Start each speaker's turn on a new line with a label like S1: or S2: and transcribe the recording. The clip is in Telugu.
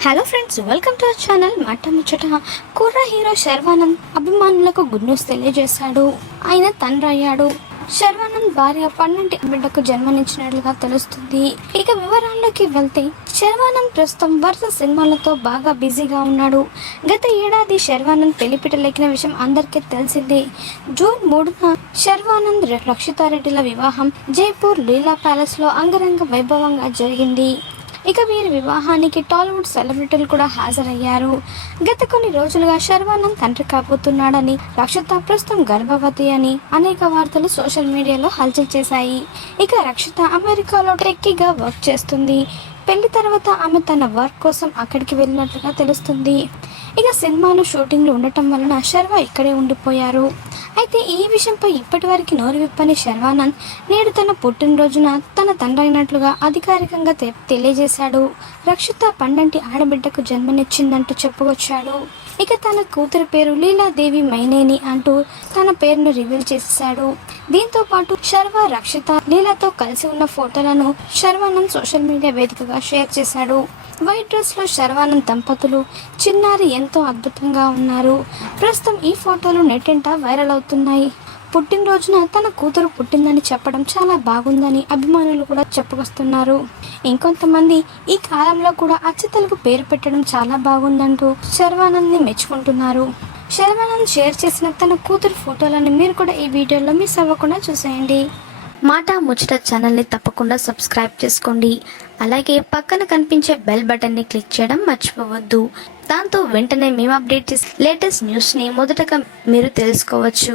S1: Hello friends welcome to our channel మాట ముచ్చట కుర్ర హీరో శర్వానంద్ అభిమానులకు గుడ్ న్యూస్ తెలియజేశాడు ఆయన తండ్రి అయ్యాడు శర్వానంద్ భార్య పన్నెండు బిడ్డకు జన్మనిచ్చినట్లుగా తెలుస్తుంది ఇక వివరాల్లోకి వెళ్తే శర్వానంద్ ప్రస్తుతం వరుస సినిమాలతో బాగా బిజీగా ఉన్నాడు గత ఏడాది శర్వానంద్ పెళ్ళిపిటలెక్కిన విషయం అందరికీ తెలిసిందే జూన్ మూడున శర్వానంద్ రక్షితారెడ్డిల వివాహం జైపూర్ లీలా ప్యాలెస్లో అంగరంగ వైభవంగా జరిగింది ఇక వీరి వివాహానికి టాలీవుడ్ సెలబ్రిటీలు కూడా హాజరయ్యారు. గత కొన్ని రోజులుగా శర్వానంద్ తండ్రి కాబోతున్నాడని రక్షిత ప్రస్తుతం గర్భవతి అని అనేక వార్తలు సోషల్ మీడియాలో హల్చల్ చేశాయి. ఇక రక్షిత అమెరికాలో టెక్కీగా వర్క్ చేస్తుంది. పెళ్ళి తర్వాత ఆమె తన వర్క్ కోసం అక్కడికి వెళ్ళినట్లుగా తెలుస్తుంది. ఇక సినిమాలు షూటింగ్లు ఉండటం వలన శర్వ ఇక్కడే ఉండిపోయారు. అయితే ఈ విషయంపై ఇప్పటి వరకు నోరు విప్పని శర్వానంద్ నేడు తన పుట్టినరోజున తన తండ్రి అయినట్లుగా అధికారికంగా తె- తెలియజేశాడు. రక్షిత పండంటి ఆడబిడ్డకు జన్మనిచ్చిందంటూ చెప్పుకొచ్చాడు. ఇక తన కూతురు పేరు లీలాదేవి మైనేని అంటూ తన పేరును రివీల్ చేశాడు. దీంతో పాటు శర్వ రక్షిత లీలాతో కలిసి ఉన్న ఫోటోలను శర్వానంద్ సోషల్ మీడియా వేదికగా షేర్ చేశాడు. వైట్ డ్రెస్లో శర్వానంద్ దంపతులు చిన్నారి ఎంతో అద్భుతంగా ఉన్నారు. ప్రస్తుతం ఈ ఫోటోలు నెట్టింట వైరల్ అవుతున్నాయి. పుట్టినరోజున తన కూతురు పుట్టిందని చెప్పడం చాలా బాగుందని అభిమానులు కూడా చెప్పుకొస్తున్నారు. ఇంకొంతమంది ఈ కాలంలో కూడా అచ్చతలకు పేరు పెట్టడం చాలా బాగుందంటూ శర్వానంద్ని మెచ్చుకుంటున్నారు. శర్వానంద్ షేర్ చేసిన తన కూతురు ఫోటోలను మీరు కూడా ఈ వీడియోలో మిస్ అవ్వకుండా చూసేయండి. మాట ముచ్చట ఛానల్ని తప్పకుండా సబ్స్క్రైబ్ చేసుకోండి. అలాగే పక్కన కనిపించే బెల్ బటన్ని క్లిక్ చేయడం మర్చిపోవద్దు. దాంతో వెంటనే మేము అప్డేట్ చేసి లేటెస్ట్ న్యూస్ని మొదటగా మీరు తెలుసుకోవచ్చు.